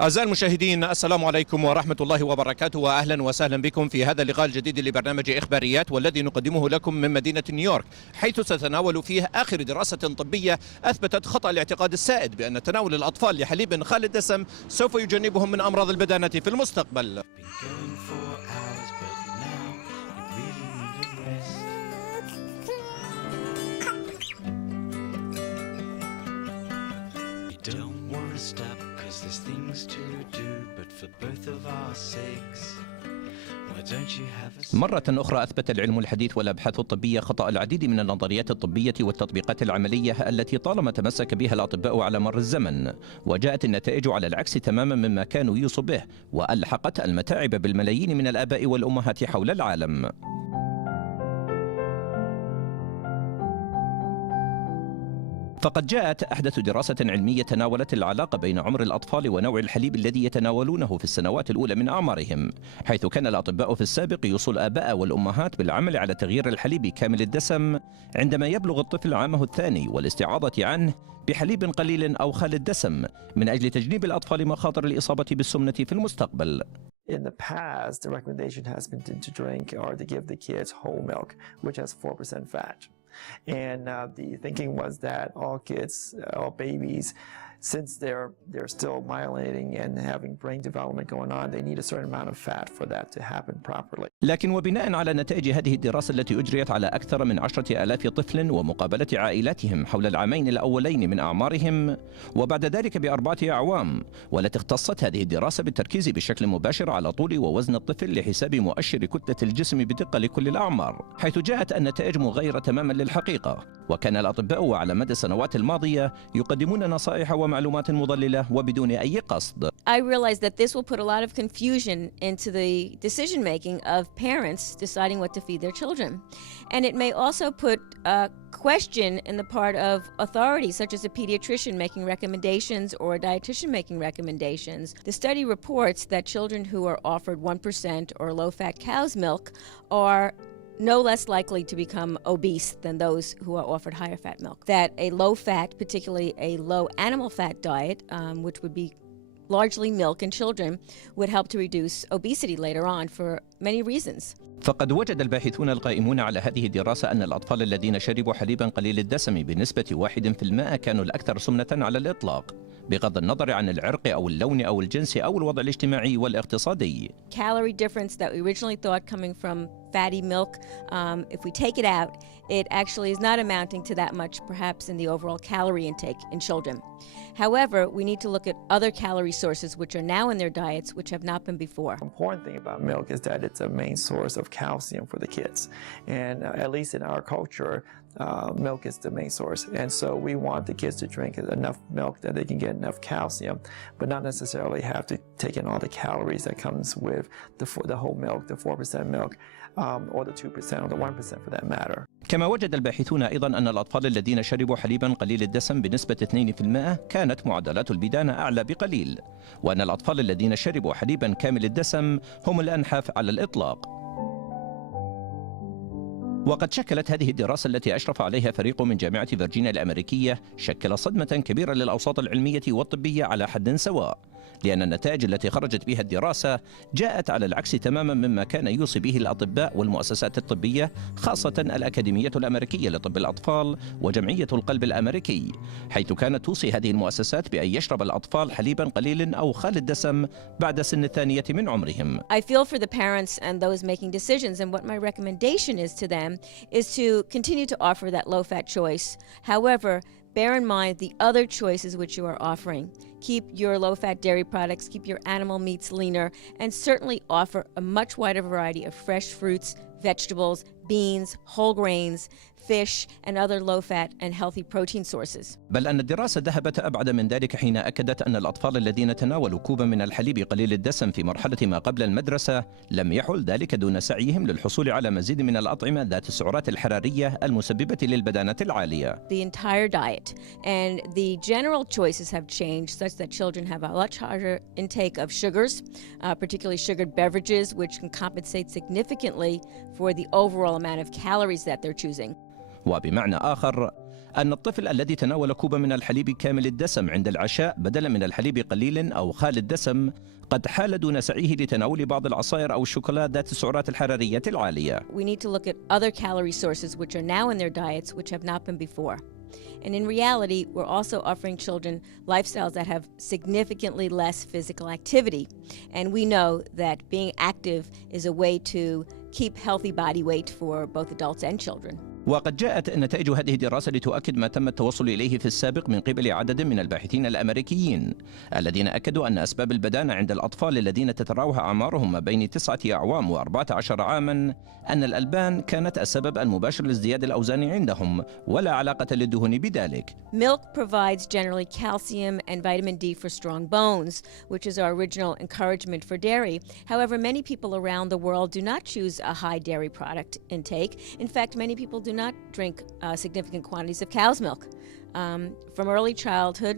أعزائي المشاهدين، السلام عليكم ورحمة الله وبركاته، وأهلا وسهلا بكم في هذا اللقاء الجديد لبرنامج إخباريات، والذي نقدمه لكم من مدينة نيويورك، حيث سنتناول فيه آخر دراسة طبية أثبتت خطأ الاعتقاد السائد بأن تناول الأطفال لحليب خالي الدسم سوف يجنبهم من أمراض البدانة في المستقبل. مرة أخرى أثبت العلم الحديث والأبحاث الطبية خطأ العديد من النظريات الطبية والتطبيقات العملية التي طالما تمسك بها الأطباء على مر الزمن، وجاءت النتائج على العكس تماما مما كانوا يوصوا به، وألحقت المتاعب بالملايين من الآباء والأمهات حول العالم. فقد جاءت أحدث دراسة علمية تناولت العلاقة بين عمر الأطفال ونوع الحليب الذي يتناولونه في السنوات الأولى من أعمارهم، حيث كان الأطباء في السابق يوصوا الآباء والأمهات بالعمل على تغيير الحليب كامل الدسم عندما يبلغ الطفل عامه الثاني، والاستعاضة عنه بحليب قليل أو خالي الدسم من أجل تجنيب الأطفال مخاطر الإصابة بالسمنة في المستقبل. In the past, the recommendation has been to drink or to give the kids whole milk, which has 4% fat. And the thinking was that all kids, all babies, since they're still myelinating and having brain development going on, they need a certain amount of fat for that to happen properly. لكن وبناء على نتائج هذه الدراسة التي أجريت على أكثر من 10,000 طفل ومقابلة عائلاتهم حول العامين الأولين من أعمارهم وبعد ذلك ب4 أعوام، والتي اختصت هذه الدراسة بالتركيز بشكل مباشر على طول ووزن الطفل لحساب مؤشر كتلة الجسم بدقة لكل الأعمار، حيث جاءت النتائج مغايرة تماما للحقيقة. وكان الأطباء على مدى السنوات الماضية يقدمون نصائح ومعلومات مضللة وبدون أي قصد. I realize that this will put a lot of confusion into the decision making of parents deciding what to feed their children. And it may also put a question in the part of authorities such as a pediatrician making recommendations or a dietitian making recommendations. The study reports that children who are offered 1% or low-fat cow's milk are no less likely to become obese than those who are offered higher fat milk. That a low fat, particularly a low animal fat diet, which would be largely milk in children, would help to reduce obesity later on for many reasons. فقد وجد الباحثون القائمون على هذه الدراسة أن الأطفال الذين شربوا حليبا قليل الدسم بنسبة 1% كانوا الأكثر سمنة على الإطلاق، بغض النظر عن العرق أو اللون أو الجنس أو الوضع الاجتماعي والاقتصادي. Calorie difference that we originally thought coming from fatty milk, if we take it out, it actually is not amounting to that much perhaps in the overall calorie intake in children. However, we need to look at other calorie sources which are now in their diets which have not been before. The important thing about milk is that it's a main source of calcium for the kids. And at least in our culture, milk is the main source. And so we want the kids to drink enough milk that they can get enough calcium, but not necessarily have to take in all the calories that comes with the whole milk, the 4% milk, or the 2% or the 1% for that matter. كما وجد الباحثون أيضا أن الأطفال الذين شربوا حليبا قليل الدسم بنسبة 2% كانت معدلات البدانة أعلى بقليل، وأن الأطفال الذين شربوا حليبا كامل الدسم هم الأنحف على الإطلاق. وقد شكلت هذه الدراسة التي أشرف عليها فريق من جامعة فيرجينيا الأمريكية شكل صدمة كبيرة للأوساط العلمية والطبية على حد سواء، لأن النتائج التي خرجت بها الدراسة جاءت على العكس تماما مما كان يوصي به الأطباء والمؤسسات الطبية، خاصة الأكاديمية الأمريكية لطب الأطفال وجمعية القلب الأمريكي، حيث كانت توصي هذه المؤسسات بأن يشرب الأطفال حليبا قليل أو خالي الدسم بعد سن الثانية من عمرهم. I feel for the parents and those making decisions, and what my recommendation is to them is to continue to offer that low-fat choice. However, bear in mind the other choices which you are offering. Keep your low-fat dairy products, keep your animal meats leaner, and certainly offer a much wider variety of fresh fruits, vegetables, beans, whole grains, fish, and other low-fat and healthy protein sources. بل أن الدراسة ذهبت أبعد من ذلك حين أكدت أن الأطفال الذين تناولوا كوبا من الحليب قليل الدسم في مرحلة ما قبل المدرسة لم يحل ذلك دون سعيهم للحصول على مزيد من الأطعمة ذات السعرات الحرارية المسببة للبدانة العالية. The entire diet and the general choices have changed such that children have a much higher intake of sugars, particularly sugared beverages, which can compensate significantly for the overall amount of calories that they're choosing. وبمعنى آخر أن الطفل الذي تناول كوبا من الحليب كامل الدسم عند العشاء بدلا من الحليب قليل أو خال الدسم قد حال دون سعيه لتناول بعض العصائر أو الشوكولاتة ذات السعرات الحرارية العالية. We need to look at other calorie sources which are now in their diets which have not been before. And in reality, we're also offering children lifestyles that have significantly less physical activity. And we know that being active is a way to keep healthy body weight for both adults and children. وقد جاءت نتائج هذه الدراسة لتؤكد ما تم التوصل إليه في السابق من قبل عدد من الباحثين الأمريكيين الذين أكدوا أن أسباب البدانة عند الأطفال الذين تتراوح أعمارهم ما بين 9 أعوام و14 عاما أن الألبان كانت السبب المباشر لازدياد الأوزان عندهم ولا علاقة للدهون بذلك. Milk provides generally calcium and vitamin D for strong bones, which is our original encouragement for dairy. However, many people around the world do not choose a high dairy product intake. In fact, many people do not drink significant quantities of cow's milk. From early childhood,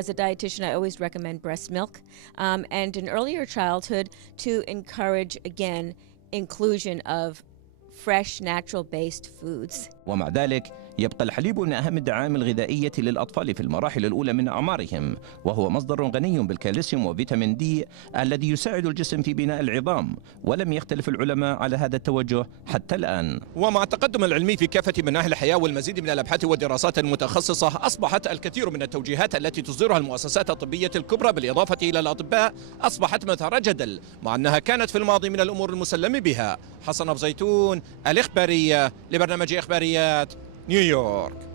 as a dietitian, I always recommend breast milk. And in earlier childhood, to encourage, again, inclusion of fresh, natural-based foods. ومع ذلك يبقى الحليب من أهم الدعائم الغذائية للأطفال في المراحل الأولى من أعمارهم، وهو مصدر غني بالكالسيوم وفيتامين دي الذي يساعد الجسم في بناء العظام، ولم يختلف العلماء على هذا التوجه حتى الآن. ومع التقدم العلمي في كافة مناحي الحياة والمزيد من الأبحاث والدراسات المتخصصة، أصبحت الكثير من التوجيهات التي تصدرها المؤسسات الطبية الكبرى بالإضافة إلى الأطباء أصبحت مثار جدل، مع أنها كانت في الماضي من الأمور المسلم بها. حسن أبوزيتون، الاخبارية، لبرنامج اخباريات نيويورك.